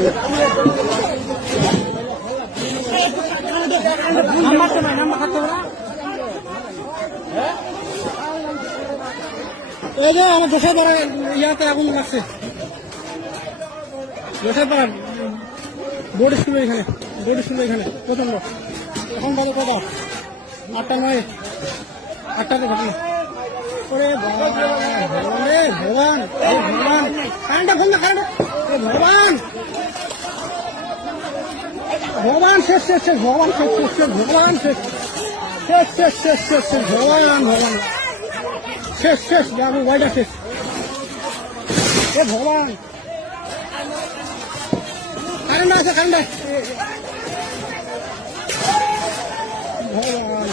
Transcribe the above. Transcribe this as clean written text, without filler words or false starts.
এই যে আমার দোষের পাড়া ইয়াতে আগুন লাগছে, দোষের পাড়া বোর্ড স্কুলের এখানে, প্রচন্ড। এখন বলো কত? 8টা 9, 8টাতে ঘটনা। ওরে ভগবান, কারেন্টটা ফোন না, কারেন্ট, ভগবান, শেষ, ভগবান শেষ, ভগবান শেষ, ভগবান, শেষ, বাবু ওয়াইটা শেষ। এ ভগবান, কারেন্ট আছে, ভগবান,